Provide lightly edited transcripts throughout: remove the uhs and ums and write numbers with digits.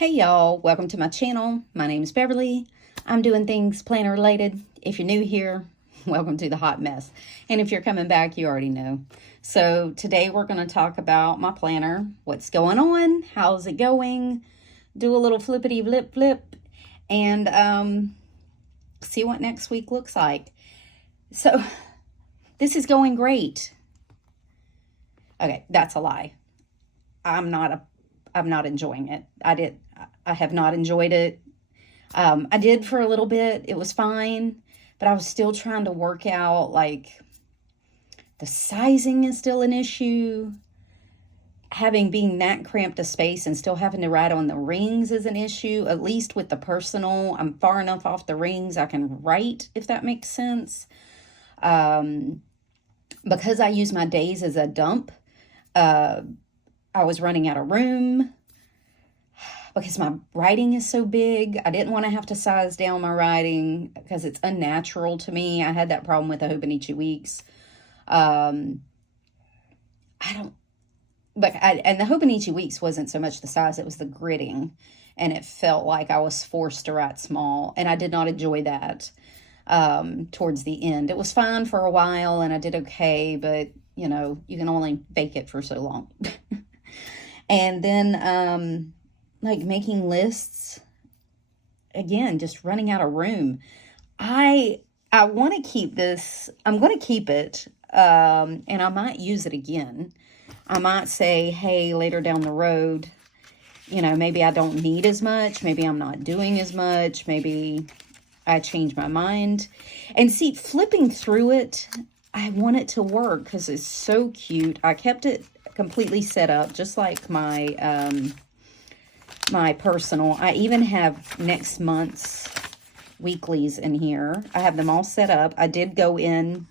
Hey y'all, welcome to my channel. My name is Beverly. I'm doing things planner related. If you're new here, welcome to the hot mess. And if you're coming back, you already know. So today we're going to talk about my planner, what's going on, how's it going, do a little flippity flip, and see what next week looks like. So this is going great. Okay, that's a lie. I'm not enjoying it. I have not enjoyed it. I did for a little bit. It was fine, but I was still trying to work out, like, the sizing is still an issue. Being that cramped a space and still having to write on the rings is an issue, at least with the personal. I'm far enough off the rings I can write, if that makes sense. Because I use my days as a dump, I was running out of room because my writing is so big. I didn't want to have to size down my writing because it's unnatural to me. I had that problem with the Hobonichi weeks. And the Hobonichi weeks wasn't so much the size, it was the gridding. And it felt like I was forced to write small. And I did not enjoy that towards the end. It was fine for a while and I did okay, but you know, you can only bake it for so long. And then, like making lists, again, just running out of room. I want to keep this. I'm going to keep it, and I might use it again. I might say, hey, later down the road, you know, maybe I don't need as much. Maybe I'm not doing as much. Maybe I change my mind. And see, flipping through it, I want it to work because it's so cute. I kept it completely set up, just like my my personal. I even have next month's weeklies in here. I have them all set up. I did go in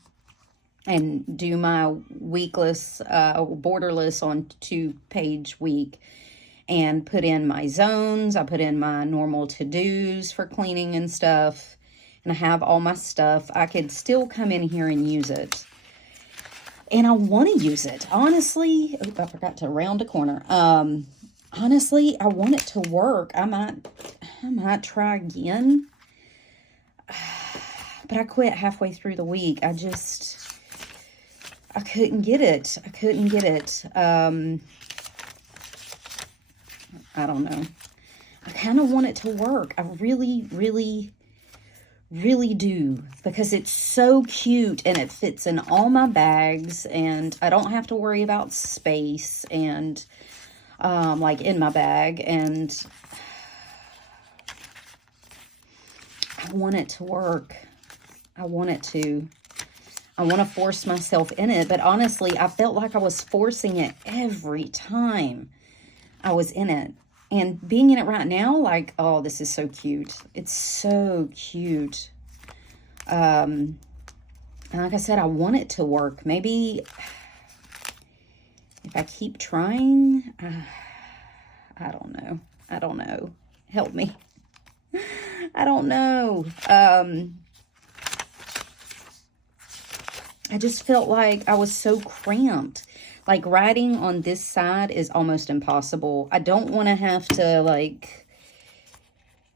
and do my weekless, borderless on 2-page week and put in my zones. I put in my normal to-dos for cleaning and stuff. And I have all my stuff. I could still come in here and use it. And I want to use it. Honestly, I forgot to round a corner. Honestly, I want it to work. I might try again. But I quit halfway through the week. I couldn't get it. I don't know. I kind of want it to work. I really, really, really do. Because it's so cute and it fits in all my bags. And I don't have to worry about space and like in my bag, and I want it to work. I want to force myself in it, but honestly, I felt like I was forcing it every time I was in it. And being in it right now, like, oh, this is so cute. It's so cute. And like I said, I want it to work. Maybe if I keep trying, I don't know. Help me. I don't know. I just felt like I was so cramped. Like writing on this side is almost impossible. I don't want to have to like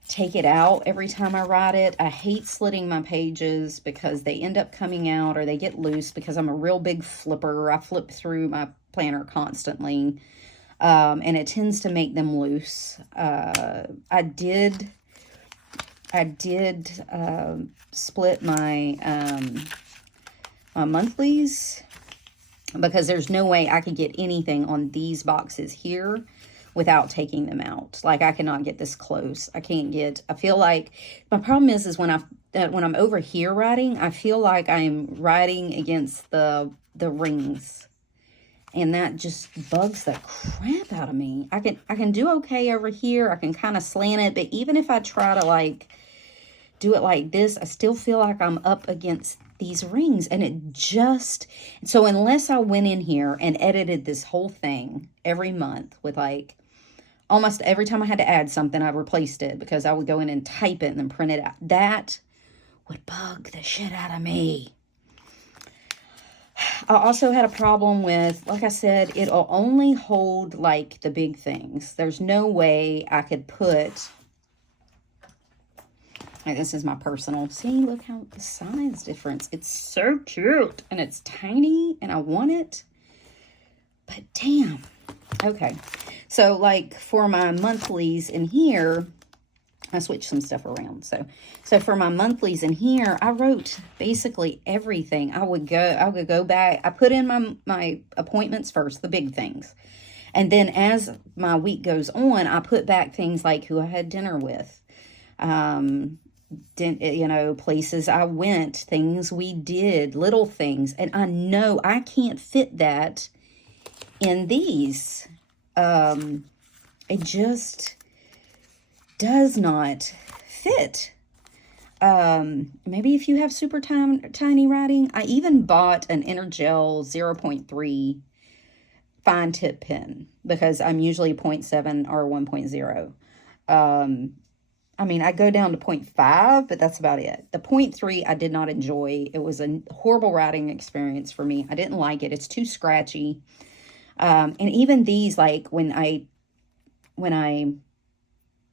take it out every time I write it. I hate slitting my pages because they end up coming out or they get loose because I'm a real big flipper. I flip through my planner constantly, and it tends to make them loose. I did split my my monthlies because there's no way I could get anything on these boxes here without taking them out. Like, I cannot get this close. I feel like my problem is when I'm over here writing, I feel like I'm writing against the rings. And that just bugs the crap out of me. I can do okay over here. I can kind of slant it. But even if I try to, like, do it like this, I still feel like I'm up against these rings. And so unless I went in here and edited this whole thing every month with, like, almost every time I had to add something, I replaced it because I would go in and type it and then print it out. That would bug the shit out of me. I also had a problem with, like I said, it'll only hold like the big things. There's no way I could put, like, this is my personal, see, look how the size difference. It's so cute and it's tiny and I want it, but damn. Okay, so like for my monthlies in here, I switched some stuff around. So for my monthlies in here, I wrote basically everything. I would go back. I put in my appointments first, the big things. And then as my week goes on, I put back things like who I had dinner with, you know, places I went, things we did, little things. And I know I can't fit that in these. It just does not fit. Maybe if you have super tiny writing. I even bought an Energel 0.3 fine tip pen because I'm usually 0.7 or 1.0. I mean, I go down to 0.5, but that's about it. The 0.3 I did not enjoy. It was a horrible writing experience for me. I didn't like it. It's too scratchy. And even these, like when I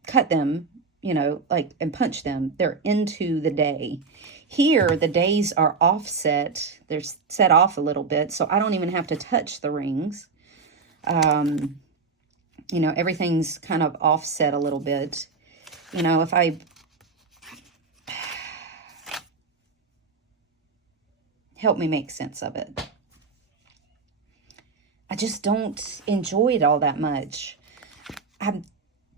cut them, you know, like, and punch them, they're into the day. Here, the days are offset. They're set off a little bit, so I don't even have to touch the rings. You know, everything's kind of offset a little bit. You know, if I help me make sense of it. I just don't enjoy it all that much. I'm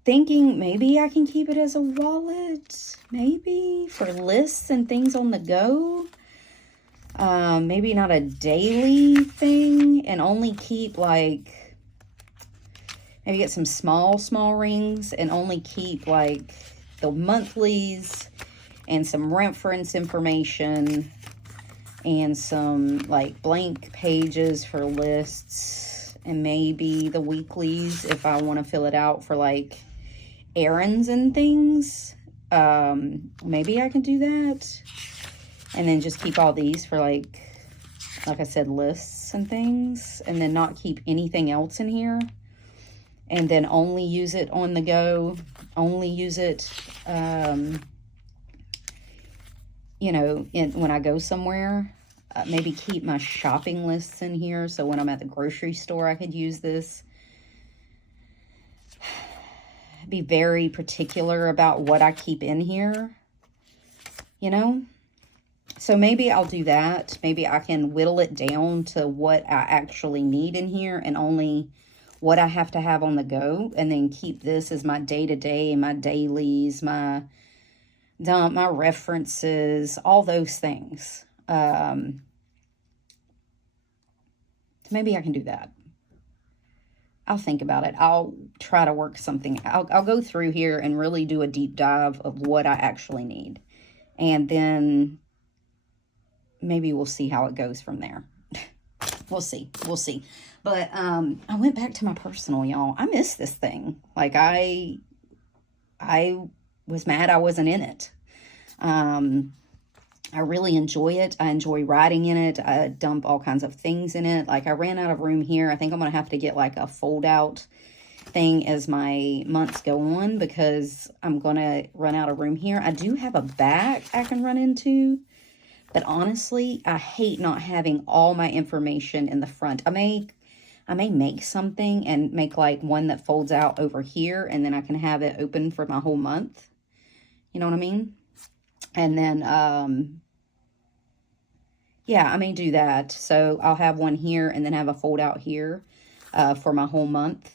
thinking maybe I can keep it as a wallet, maybe for lists and things on the go. Maybe not a daily thing, and only keep like, maybe get some small rings and only keep like the monthlies and some reference information and some like blank pages for lists, and maybe the weeklies if I want to fill it out for like errands and things. Maybe I can do that. And then just keep all these for like I said, lists and things, and then not keep anything else in here. And then only use it on the go, only use it, you know, when I go somewhere. Maybe keep my shopping lists in here, so when I'm at the grocery store, I could use this. Be very particular about what I keep in here, you know? So maybe I'll do that. Maybe I can whittle it down to what I actually need in here and only what I have to have on the go, and then keep this as my day-to-day, my dailies, my dump, my references, all those things. Maybe I can do that. I'll think about it. I'll try to work something. I'll go through here and really do a deep dive of what I actually need. And then maybe we'll see how it goes from there. We'll see. But I went back to my personal, y'all. I miss this thing. Like, I was mad I wasn't in it. I really enjoy it. I enjoy writing in it. I dump all kinds of things in it. Like, I ran out of room here. I think I'm going to have to get like a fold out thing as my months go on, because I'm going to run out of room here. I do have a back I can run into, but honestly, I hate not having all my information in the front. I may make something and make like one that folds out over here, and then I can have it open for my whole month. You know what I mean? And then, yeah, I may do that. So I'll have one here and then have a fold out here for my whole month.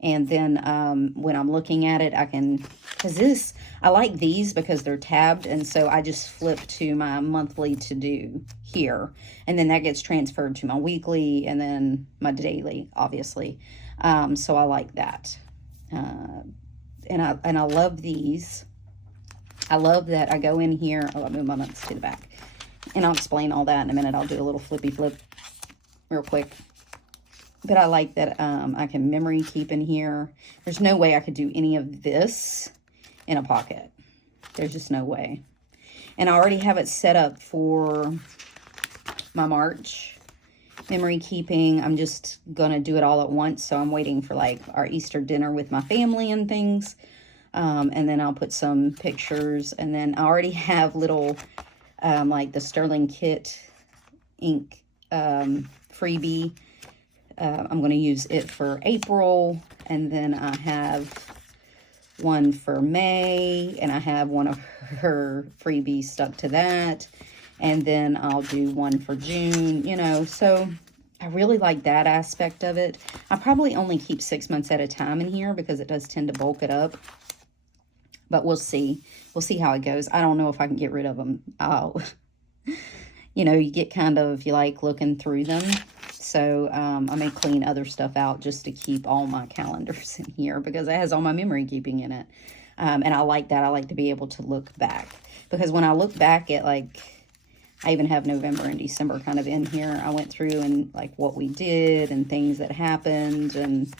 And then when I'm looking at it, I can, because I like these because they're tabbed. And so I just flip to my monthly to do here. And then that gets transferred to my weekly and then my daily, obviously. So I like that. And I love these. I love that I go in here. Oh, I'll move my months to the back. And I'll explain all that in a minute. I'll do a little flippy flip real quick. But I like that I can memory keep in here. There's no way I could do any of this in a pocket. There's just no way. And I already have it set up for my March. memory keeping. I'm just gonna do it all at once, so I'm waiting for like our Easter dinner with my family and things. And then I'll put some pictures, and then I already have little like the Sterling Kit ink freebie. I'm going to use it for April, and then I have one for May, and I have one of her freebies stuck to that, and then I'll do one for June, you know. So I really like that aspect of it. I probably only keep 6 months at a time in here because it does tend to bulk it up, but we'll see. We'll see how it goes. I don't know if I can get rid of them. You know, you get kind of, you like looking through them. So I may clean other stuff out just to keep all my calendars in here because it has all my memory keeping in it. And I like that. I like to be able to look back, because when I look back at, like, I even have November and December kind of in here. I went through and like what we did and things that happened, and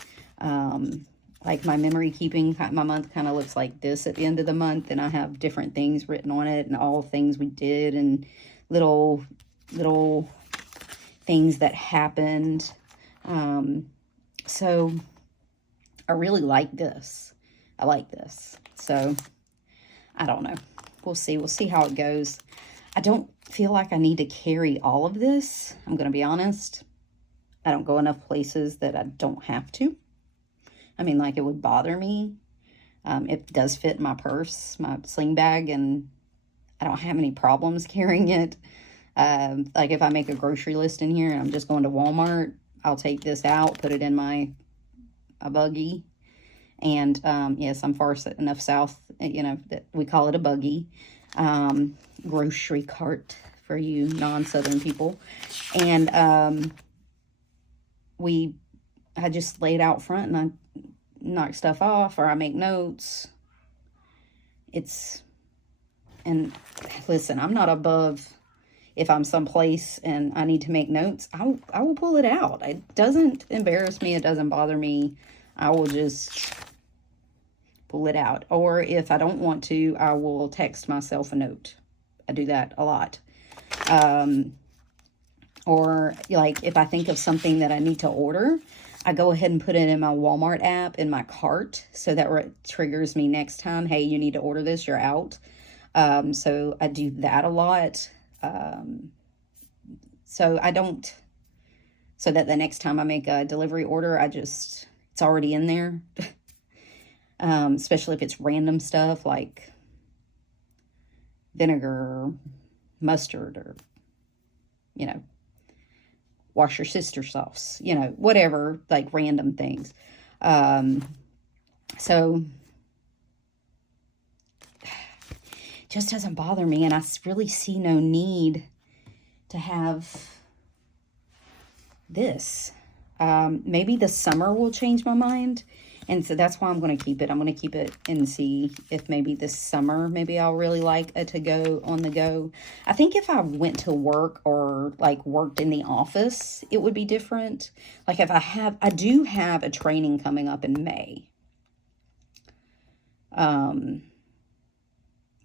like my memory keeping, my month kind of looks like this at the end of the month, and I have different things written on it and all things we did and little things that happened. So I really like this. I like this. So I don't know. We'll see. We'll see how it goes. I don't feel like I need to carry all of this. I'm going to be honest. I don't go enough places that I don't have to. I mean, like, it would bother me. It does fit in my purse, my sling bag, and I don't have any problems carrying it. Like, if I make a grocery list in here and I'm just going to Walmart, I'll take this out, put it in my buggy. And, yes, I'm far enough south, you know, that we call it a buggy. Grocery cart for you non-Southern people. And I just lay it out front and I knock stuff off, or I make notes. And listen, I'm not above, if I'm someplace and I need to make notes, I will pull it out. It doesn't embarrass me. It doesn't bother me. I will just pull it out. Or if I don't want to, I will text myself a note. I do that a lot. Or like if I think of something that I need to order, I go ahead and put it in my Walmart app in my cart, so that it triggers me next time. Hey, you need to order this. You're out. So I do that a lot. So that the next time I make a delivery order, it's already in there. Especially if it's random stuff like vinegar or mustard, or, you know, wash your sister sauce, you know, whatever, like random things. So just doesn't bother me, and I really see no need to have this. Maybe the summer will change my mind, and so that's why I'm going to keep it. I'm going to keep it and see if maybe this summer, maybe I'll really like a to-go, on the go. I think if I went to work or like worked in the office, it would be different. Like if I do have a training coming up in May.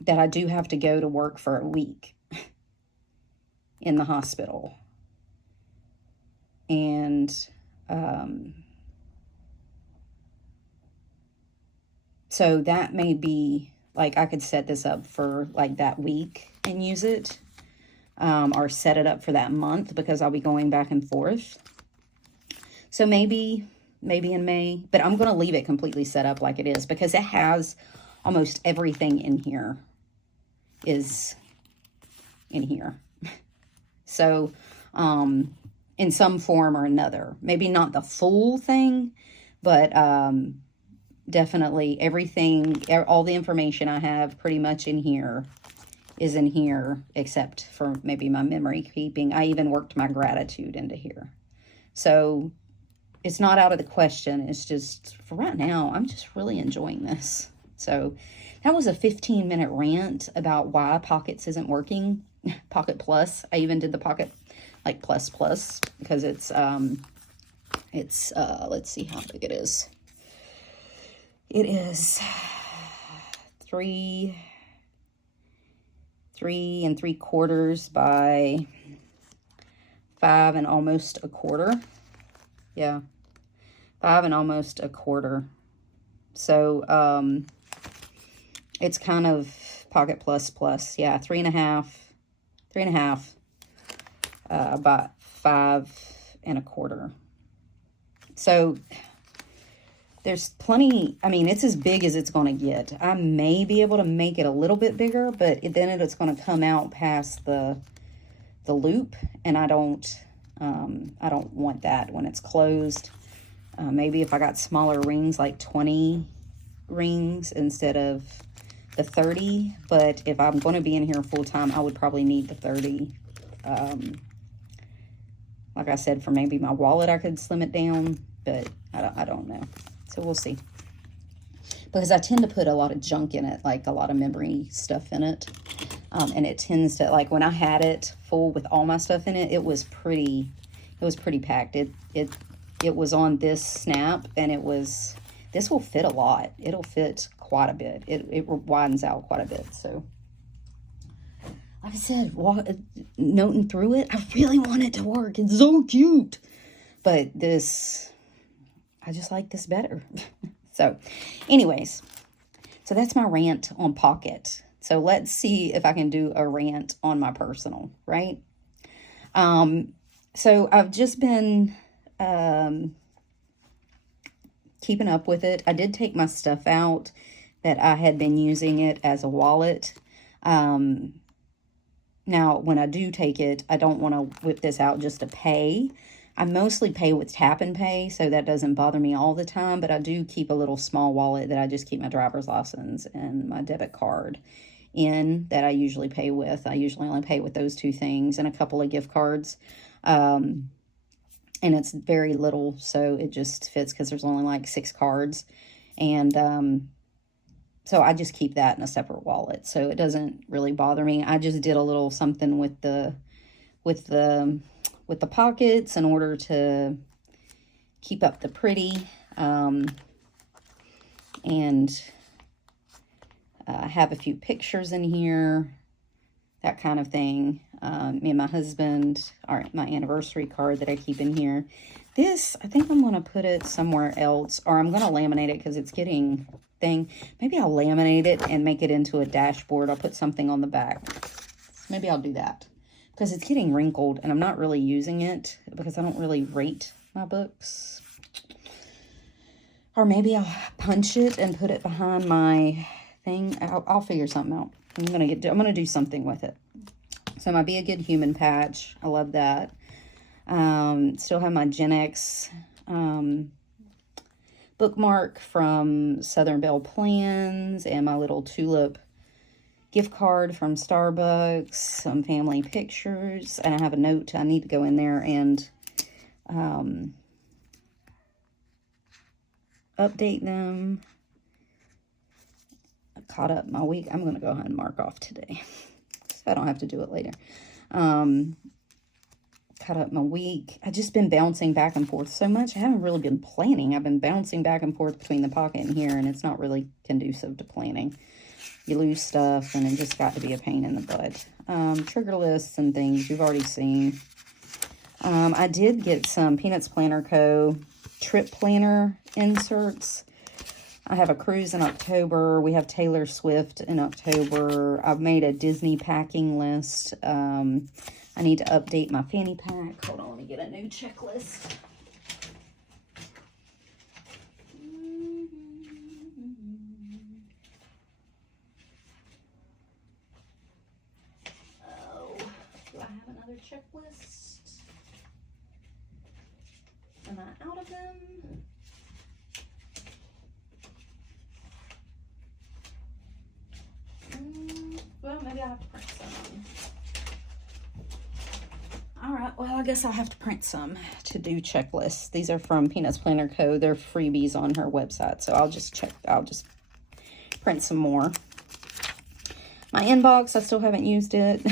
That I do have to go to work for a week in the hospital. And, so that may be, like, I could set this up for, like, that week and use it. Or set it up for that month, because I'll be going back and forth. So maybe in May. But I'm going to leave it completely set up like it is, because it has almost everything in here is in here. So, in some form or another. Maybe not the full thing, but definitely everything, all the information I have pretty much in here is in here, except for maybe my memory keeping. I even worked my gratitude into here. So it's not out of the question. It's just, for right now, I'm just really enjoying this. So that was a 15-minute rant about why Pockets isn't working. Pocket Plus. I even did the Pocket like plus because it's let's see how big it is. It is 3 3 3/4 by 5 and almost a quarter. Yeah, 5 and almost a quarter. So it's kind of pocket plus. Yeah, 3.5 by 5 and a quarter. So there's plenty. I mean, it's as big as it's going to get. I may be able to make it a little bit bigger, but then it's going to come out past the loop, and I don't want that when it's closed. Maybe if I got smaller rings, like 20 rings instead of the 30, but if I'm going to be in here full time, I would probably need the 30. Like I said, for maybe my wallet, I could slim it down, but I don't know. So we'll see. Because I tend to put a lot of junk in it, like a lot of memory stuff in it. And it tends to, like when I had it full with all my stuff in it, it was pretty packed. It was on this snap, and this will fit a lot. It'll fit quite a bit. It widens out quite a bit. So, like I said, noting through it, I really want it to work. It's so cute. But I just like this better. So, anyways, so that's my rant on Pocket. So let's see if I can do a rant on my personal, right? So I've just been keeping up with it. I did take my stuff out that I had been using it as a wallet. Now, when I do take it, I don't want to whip this out just to pay. I mostly pay with tap and pay, so that doesn't bother me all the time, but I do keep a little small wallet that I just keep my driver's license and my debit card in that I usually pay with. I usually only pay with those two things and a couple of gift cards. And it's very little, so it just fits because there's only like 6 cards. And so I just keep that in a separate wallet, so it doesn't really bother me. I just did a little something with the pockets in order to keep up the pretty, and have a few pictures in here, that kind of thing. Me and my husband, my anniversary card that I keep in here. This, I think I'm going to put it somewhere else, or I'm going to laminate it because it's getting thing. Maybe I'll laminate it and make it into a dashboard. I'll put something on the back. Maybe I'll do that because it's getting wrinkled and I'm not really using it because I don't really rate my books. Or maybe I'll punch it and put it behind my thing. I'll figure something out. I'm gonna do something with it. So my Be a Good Human patch, I love that. Still have my Gen X bookmark from Southern Belle Plans, and my little tulip gift card from Starbucks, some family pictures, and I have a note. I need to go in there and update them. I caught up my week. I'm going to go ahead and mark off today, so I don't have to do it later. Caught up my week. I've just been bouncing back and forth so much. I haven't really been planning. I've been bouncing back and forth between the pocket and here, and it's not really conducive to planning. You lose stuff, and it just got to be a pain in the butt. Trigger lists and things you've already seen. I did get some Peanuts Planner Co. trip planner inserts. I have a cruise in October. We have Taylor Swift in October. I've made a Disney packing list. I need to update my fanny pack. Hold on, let me get a new checklist. Oh, do I have another checklist? Am I out of them? Well, maybe I'll have to print some. All right, well, I guess I'll have to print some to do checklists. These are from Peanuts Planner Co. They're freebies on her website, so I'll just print some more. My inbox, I still haven't used it.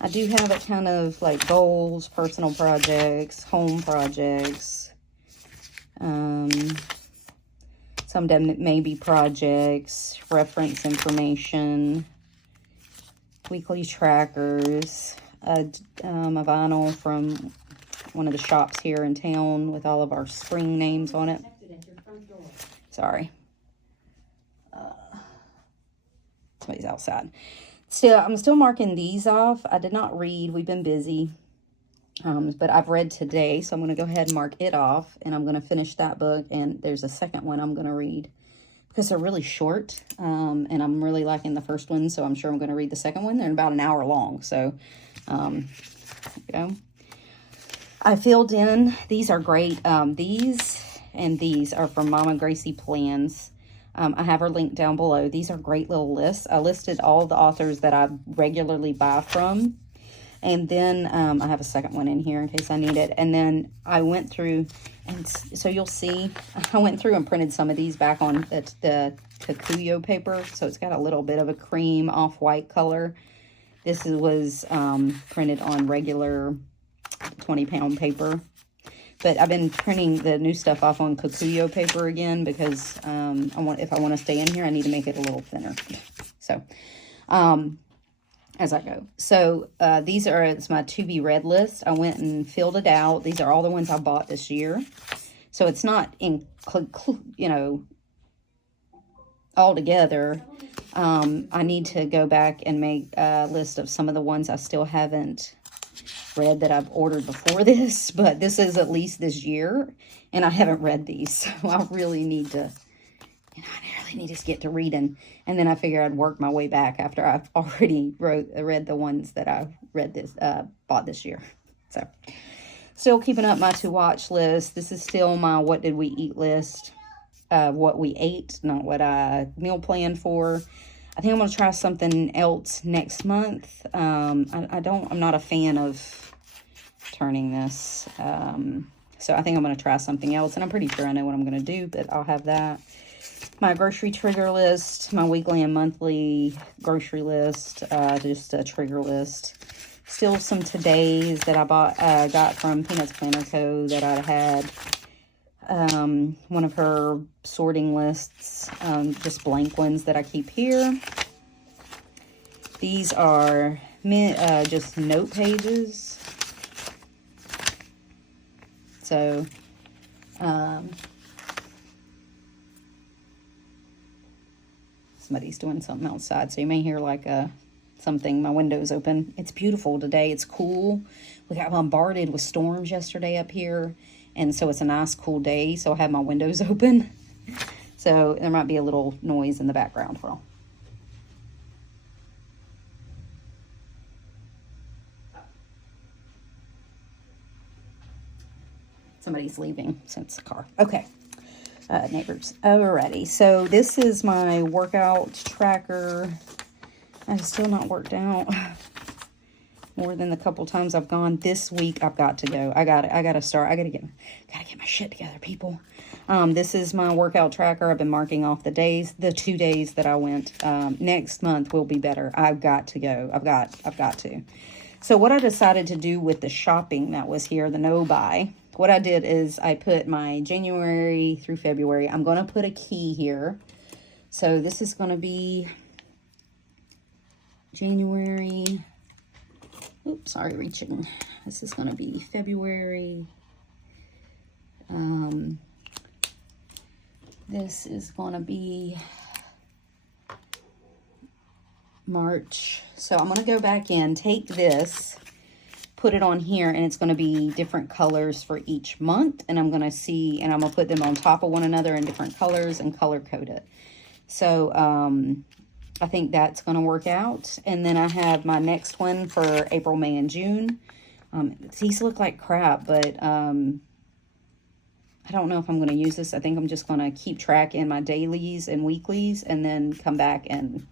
I do have it kind of like goals, personal projects, home projects, some maybe projects, reference information, weekly trackers. a vinyl from one of the shops here in town with all of our spring names on it. Sorry. Somebody's outside. I'm still marking these off. I did not read. We've been busy. But I've read today, so I'm going to go ahead and mark it off. And I'm going to finish that book. And there's a second one I'm going to read because they're really short. And I'm really liking the first one, so I'm sure I'm going to read the second one. They're about an hour long. So, you know. I filled in. These are great. These and these are from Mama Gracie Plans. I have her link down below. These are great little lists. I listed all the authors that I regularly buy from. And then I have a second one in here in case I need it. And then I went through, and so you'll see, I went through and printed some of these back on the Kokuyo paper. So it's got a little bit of a cream off-white color. This was printed on regular 20-pound paper. But I've been printing the new stuff off on Kokuyo paper again because if I want to stay in here, I need to make it a little thinner. So, as I go. So, it's my to-be read list. I went and filled it out. These are all the ones I bought this year. So, it's not, all together. I need to go back and make a list of some of the ones I still haven't read that I've ordered before this, but this is at least this year, and I haven't read these, so I really need to, get to reading, and then I figure I'd work my way back after I've already read the ones that I've bought this year. So, still keeping up my to-watch list. This is still my what did we eat list, what we ate, not what I meal planned for. I think I'm going to try something else next month. I'm not a fan of turning this. So I think I'm going to try something else. And I'm pretty sure I know what I'm going to do, but I'll have that. My grocery trigger list, my weekly and monthly grocery list, just a trigger list. Still some todays that I got from Peanuts Planner Co. that I had. One of her sorting lists, just blank ones that I keep here. These are just note pages. So, somebody's doing something outside, so you may hear like something. My window's open. It's beautiful today. It's cool. We got bombarded with storms yesterday up here. And so it's a nice, cool day, so I have my windows open. So there might be a little noise in the background. Well, somebody's leaving since the car. Okay, neighbors. Alrighty, so this is my workout tracker. I'm still not worked out. More than the couple times I've gone. This week I've got to go. I gotta start. I gotta get my shit together, people. This is my workout tracker. I've been marking off the 2 days that I went. Next month will be better. I've got to go. I've got to. So what I decided to do with the shopping that was here, the no buy, what I did is I put my January through February. I'm going to put a key here. So this is going to be January. Oops, sorry, reaching. This is going to be February. This is going to be March. So I'm going to go back in, take this, put it on here, and it's going to be different colors for each month. And I'm going to see, and I'm going to put them on top of one another in different colors and color code it. So, I think that's going to work out. And then I have my next one for April, May, and June. These look like crap, but I don't know if I'm going to use this. I think I'm just going to keep track in my dailies and weeklies and then come back and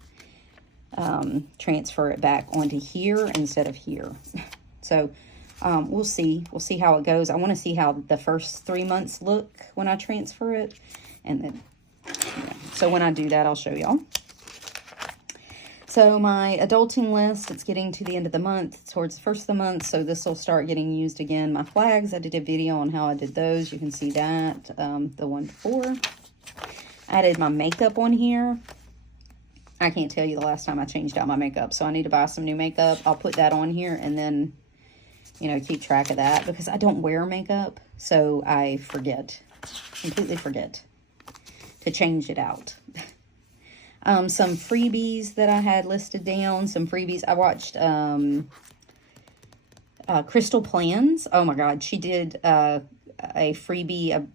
transfer it back onto here instead of here. So we'll see. We'll see how it goes. I want to see how the first 3 months look when I transfer it. And then, so when I do that, I'll show y'all. So my adulting list, it's getting to the end of the month, towards the first of the month, so this will start getting used again. My flags, I did a video on how I did those. You can see that, the one before. I added my makeup on here. I can't tell you the last time I changed out my makeup, so I need to buy some new makeup. I'll put that on here and then, you know, keep track of that because I don't wear makeup, so I forget, completely forget to change it out. Some freebies that I had listed down, some freebies. I watched Crystal Plans. Oh my God, she did a freebie,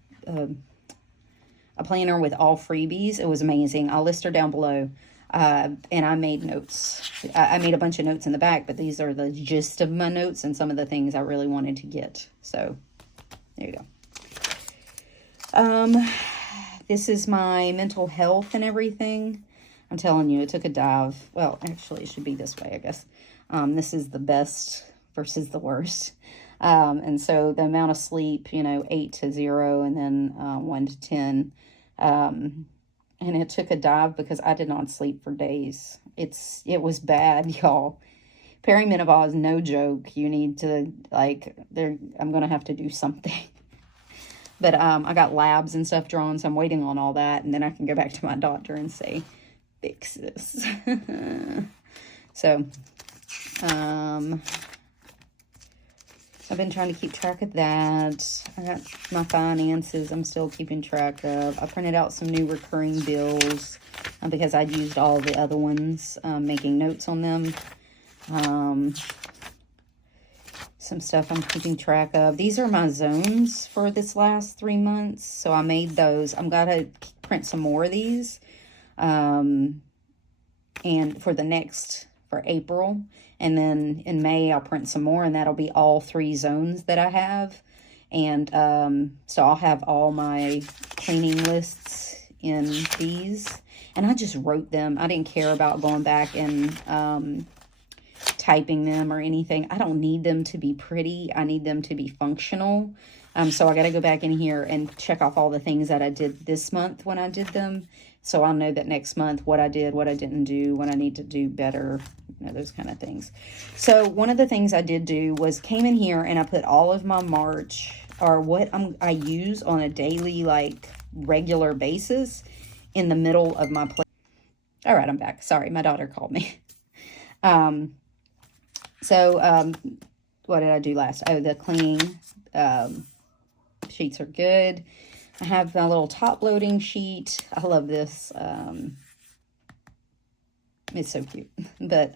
a planner with all freebies. It was amazing. I'll list her down below. And I made notes. I made a bunch of notes in the back, but these are the gist of my notes and some of the things I really wanted to get. So there you go. This is my mental health and everything. I'm telling you, it took a dive. Well, actually, it should be this way, I guess. This is the best versus the worst. And so the amount of sleep, you know, 8 to 0 and then 1 to 10. And it took a dive because I did not sleep for days. It was bad, y'all. Perimenopause, no joke. You need to, like, I'm going to have to do something. But I got labs and stuff drawn, so I'm waiting on all that. And then I can go back to my doctor and say, fix this. So, I've been trying to keep track of that. I got my finances I'm still keeping track of. I printed out some new recurring bills because I used all the other ones, making notes on them. Some stuff I'm keeping track of. These are my zones for this last 3 months. So I made those. I'm going to print some more of these. And for April. And then in May, I'll print some more, and that'll be all 3 zones that I have. And so I'll have all my cleaning lists in these. And I just wrote them. I didn't care about going back and typing them or anything. I don't need them to be pretty. I need them to be functional. So I got to go back in here and check off all the things that I did this month when I did them. So I'll know that next month what I did, what I didn't do, what I need to do better, you know, those kind of things. So one of the things I did do was came in here and I put all of my March, or what I use on a daily, like, regular basis in the middle of my plate. All right, I'm back. Sorry, my daughter called me. What did I do last? Oh, the cleaning sheets are good. I have my little top loading sheet. I love this. It's so cute. But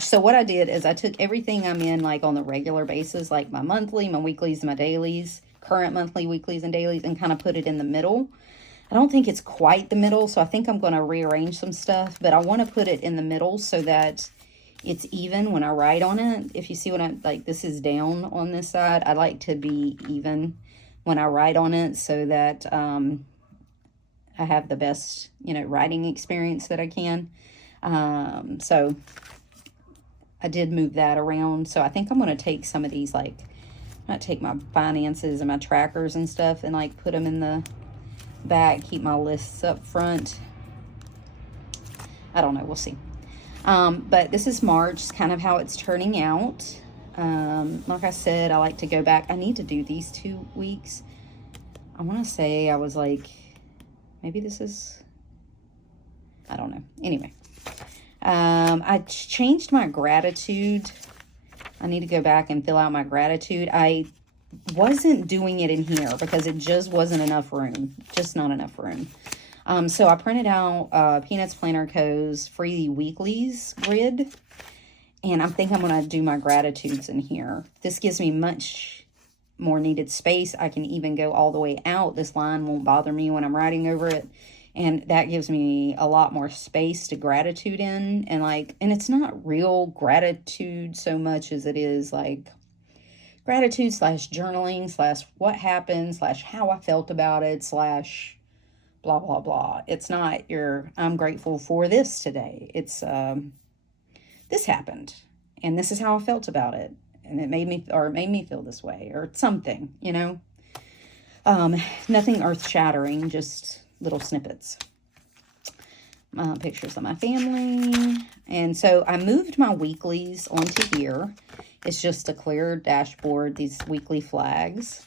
so what I did is I took everything I'm in, like, on the regular basis, like my monthly, my weeklies, my dailies, current monthly, weeklies, and dailies, and kind of put it in the middle. I don't think it's quite the middle, so I think I'm going to rearrange some stuff, but I want to put it in the middle so that it's even when I write on it. If you see what I'm, like, this is down on this side. I like to be even when I write on it so that I have the best, you know, writing experience that I can. So I did move that around. So I think I'm going to take some of these, like, I might take my finances and my trackers and stuff and, like, put them in the back, keep my lists up front. I don't know. We'll see. But this is March, kind of how it's turning out. Like I said, I like to go back. I need to do these 2 weeks. I want to say I was like, maybe this is, I don't know. Anyway, I changed my gratitude. I need to go back and fill out my gratitude. I wasn't doing it in here because it just wasn't enough room. Just not enough room. So I printed out Peanuts Planner Co.'s free weeklies grid. And I think I'm going to do my gratitudes in here. This gives me much more needed space. I can even go all the way out. This line won't bother me when I'm writing over it. And that gives me a lot more space to gratitude in. And, like, and it's not real gratitude so much as it is, like, gratitude / journaling / what happened / how I felt about it / blah, blah, blah. It's not I'm grateful for this today. It's, this happened, and this is how I felt about it, and it made me feel this way, or something, you know. Nothing earth-shattering, just little snippets. Pictures of my family, and so I moved my weeklies onto here. It's just a clear dashboard, these weekly flags.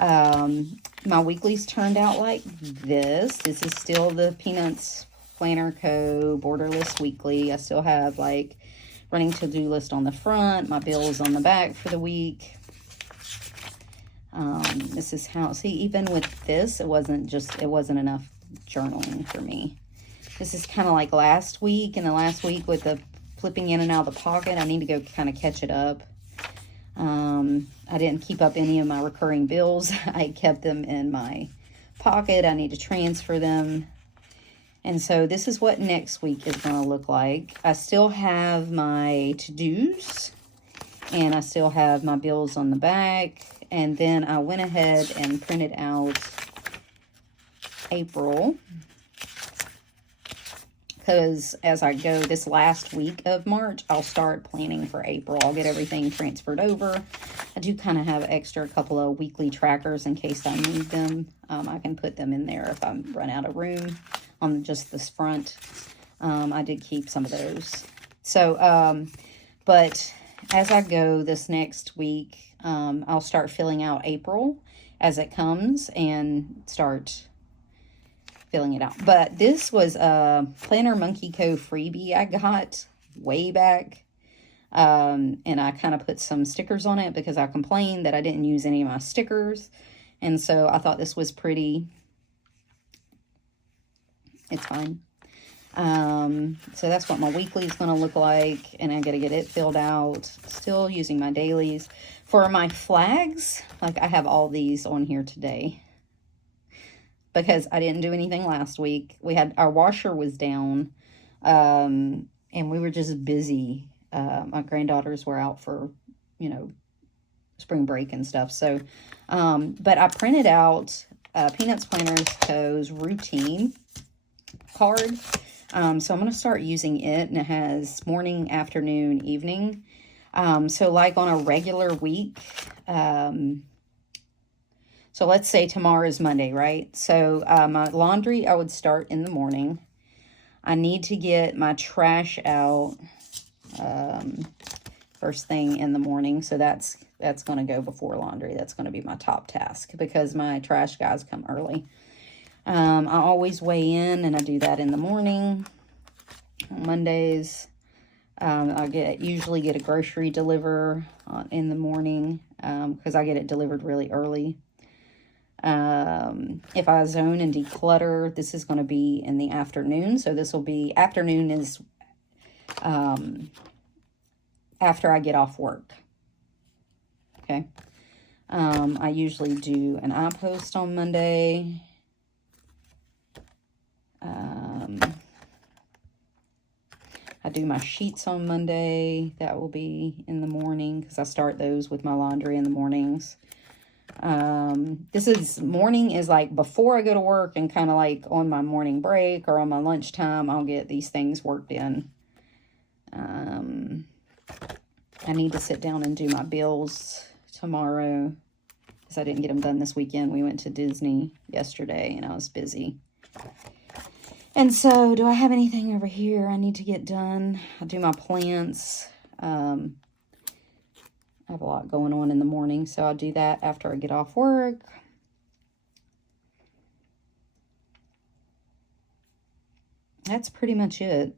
My weeklies turned out like this. This is still the Peanuts Planner Co. Borderless Weekly. I still have like running to-do list on the front, my bills on the back for the week. This is how, see, even with this, it wasn't enough journaling for me. This is kind of like last week, and the last week with the flipping in and out of the pocket, I need to go kind of catch it up. I didn't keep up any of my recurring bills. I kept them in my pocket. I need to transfer them. And so this is what next week is going to look like. I still have my to-dos, and I still have my bills on the back. And then I went ahead and printed out April, because as I go this last week of March, I'll start planning for April. I'll get everything transferred over. I do kind of have extra couple of weekly trackers in case I need them. I can put them in there if I run out of room on just this front. I did keep some of those. So, but as I go this next week, I'll start filling out April as it comes and start filling it out. But this was a Planner Monkey Co. freebie I got way back. And I kind of put some stickers on it because I complained that I didn't use any of my stickers. And so I thought this was pretty. It's fine. So that's what my weekly is going to look like. And I got to get it filled out. Still using my dailies. For my flags, like I have all these on here today, because I didn't do anything last week. Our washer was down, and we were just busy. My granddaughters were out for, spring break and stuff. So, but I printed out Peanuts Planners Co.'s routine card. So I'm going to start using it, and it has morning, afternoon, evening. So like on a regular week, so let's say tomorrow is Monday, right? So my laundry, I would start in the morning. I need to get my trash out first thing in the morning. So that's going to go before laundry. That's going to be my top task because my trash guys come early. I always weigh in, and I do that in the morning. On Mondays, I usually get a grocery deliver in the morning because I get it delivered really early. If I zone and declutter, this is going to be in the afternoon. So this will be, afternoon is after I get off work. Okay. I usually do an eye post on Monday. I do my sheets on Monday. That will be in the morning because I start those with my laundry in the mornings. Morning is like before I go to work, and kind of like on my morning break or on my lunchtime, I'll get these things worked in. I need to sit down and do my bills tomorrow because I didn't get them done this weekend. We went to Disney yesterday and I was busy. And so, do I have anything over here I need to get done? I'll do my plants. I have a lot going on in the morning, so I'll do that after I get off work. That's pretty much it.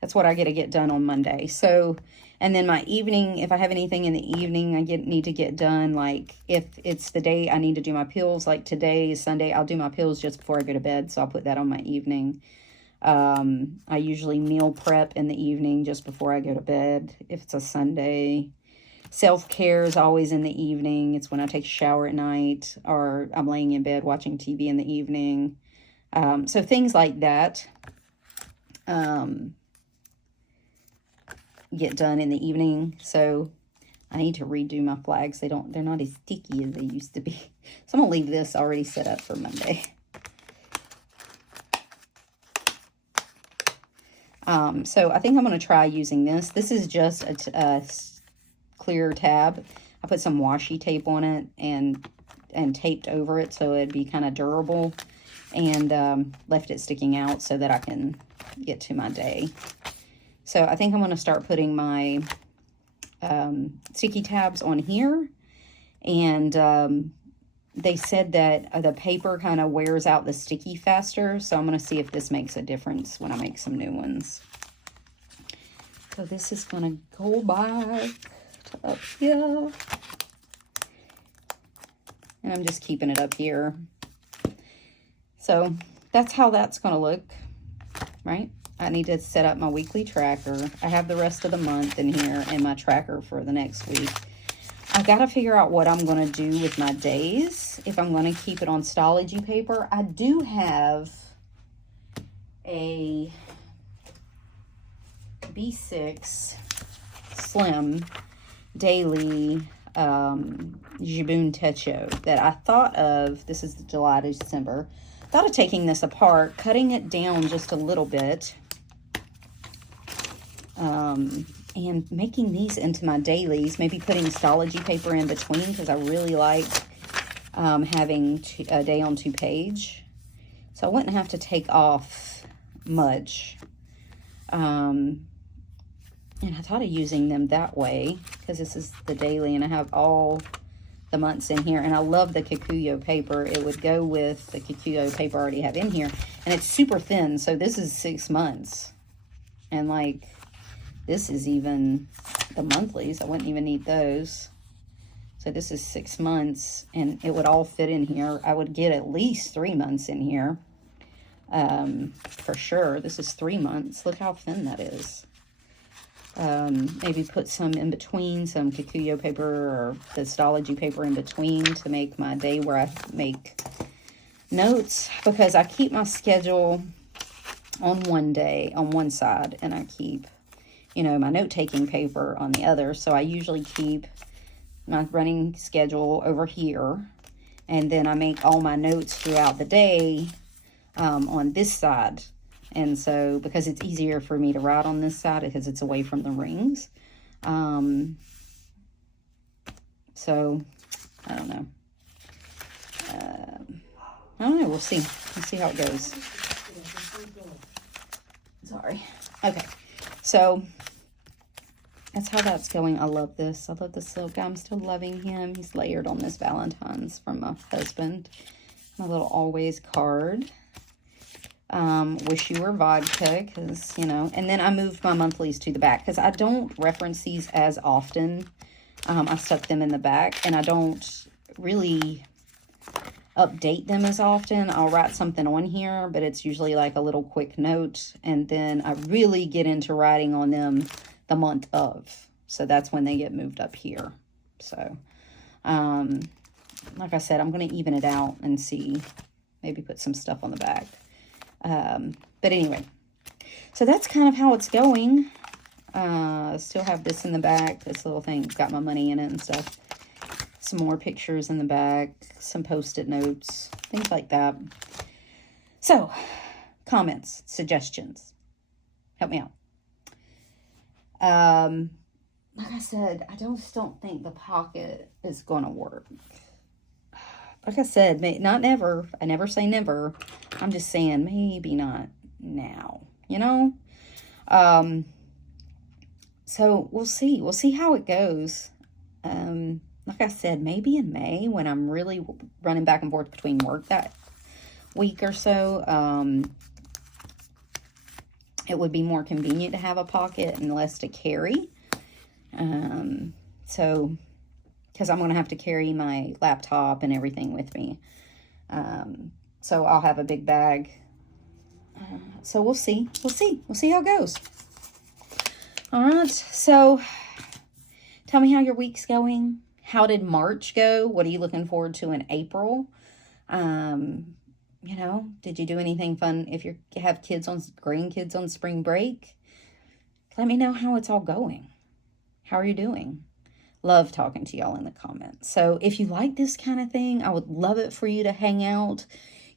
That's what I get to get done on Monday. So, and then my evening, if I have anything in the evening I need to get done, like if it's the day I need to do my pills, like today is Sunday, I'll do my pills just before I go to bed, so I'll put that on my evening. I usually meal prep in the evening just before I go to bed, if it's a Sunday. Self-care is always in the evening. It's when I take a shower at night, or I'm laying in bed watching TV in the evening. So things like that get done in the evening. So I need to redo my flags. They're not as sticky as they used to be. So I'm gonna leave this already set up for Monday. So I think I'm going to try using this. This is just a clear tab. I put some washi tape on it and taped over it so it'd be kind of durable, and left it sticking out so that I can get to my day. So I think I'm going to start putting my sticky tabs on here, and they said that the paper kind of wears out the sticky faster. So I'm going to see if this makes a difference when I make some new ones. So this is going to go back to up here. And I'm just keeping it up here. So that's how that's going to look, right? I need to set up my weekly tracker. I have the rest of the month in here and my tracker for the next week. I got to figure out what I'm going to do with my days, if I'm going to keep it on Stalogy paper. I do have a B6 Slim Daily Jibun Techo that I thought of. This is July to December. Thought of taking this apart, cutting it down just a little bit, and making these into my dailies, maybe putting Stalogy paper in between, because I really like having a day on 2-page. So I wouldn't have to take off much. And I thought of using them that way, because this is the daily, and I have all the months in here. And I love the Kokuyo paper. It would go with the Kokuyo paper I already have in here. And it's super thin, so this is 6 months. And like, this is even the monthlies. I wouldn't even need those. So this is 6 months, and it would all fit in here. I would get at least 3 months in here. For sure. This is 3 months. Look how thin that is. Maybe put some in between, some Kokuyo paper or the Stalogy paper in between to make my day where I make notes, because I keep my schedule on one day, on one side, and I keep, you know, my note-taking paper on the other. So I usually keep my running schedule over here, and then I make all my notes throughout the day on this side. And so, because it's easier for me to write on this side because it's away from the rings. So, I don't know. I don't know. We'll see. We'll see how it goes. Sorry. Okay. So, that's how that's going. I love this. I love the silk. I'm still loving him. He's layered on this Valentine's from my husband. My little always card. Wish you were vodka, because, you know, and then I moved my monthlies to the back because I don't reference these as often. I stuck them in the back, and I don't really update them as often. I'll write something on here, but it's usually like a little quick note, and then I really get into writing on them the month of. So that's when they get moved up here. So, like I said, I'm going to even it out and see, maybe put some stuff on the back. But anyway, so that's kind of how it's going. Still have this in the back. This little thing's got my money in it and stuff. Some more pictures in the back, some post-it notes, things like that. So, comments, suggestions. Help me out. Like I said, I just don't think the pocket is going to work. Like I said, not never. I never say never. I'm just saying maybe not now, you know? So we'll see. We'll see how it goes. Like I said, maybe in May, when I'm really running back and forth between work that week or so, it would be more convenient to have a pocket and less to carry. So, because I'm going to have to carry my laptop and everything with me. So I'll have a big bag. So we'll see. We'll see. We'll see how it goes. All right. So tell me how your week's going. How did March go? What are you looking forward to in April? You know, did you do anything fun? If you have grandkids on spring break, let me know how it's all going. How are you doing? Love talking to y'all in the comments. So if you like this kind of thing, I would love it for you to hang out.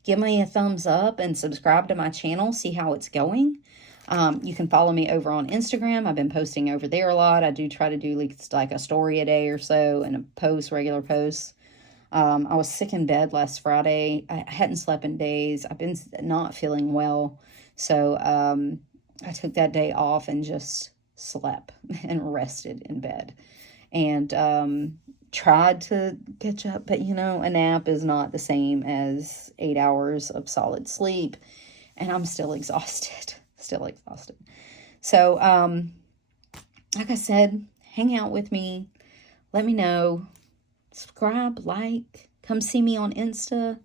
Give me a thumbs up and subscribe to my channel. See how it's going. You can follow me over on Instagram. I've been posting over there a lot. I do try to do like a story a day or so and regular posts. I was sick in bed last Friday. I hadn't slept in days. I've been not feeling well. So I took that day off and just slept and rested in bed. And tried to catch up, but you know, a nap is not the same as 8 hours of solid sleep, and I'm still exhausted, still exhausted. So, like I said, hang out with me, let me know, subscribe, like, come see me on Insta.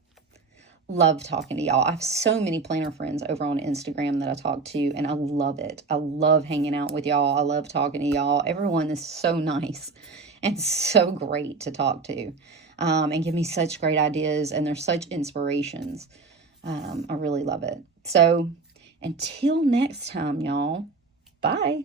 Love talking to y'all. I have so many planner friends over on Instagram that I talk to, and I love it. I love hanging out with y'all. I love talking to y'all. Everyone is so nice and so great to talk to, and give me such great ideas, and they're such inspirations. I really love it. So until next time, y'all, bye.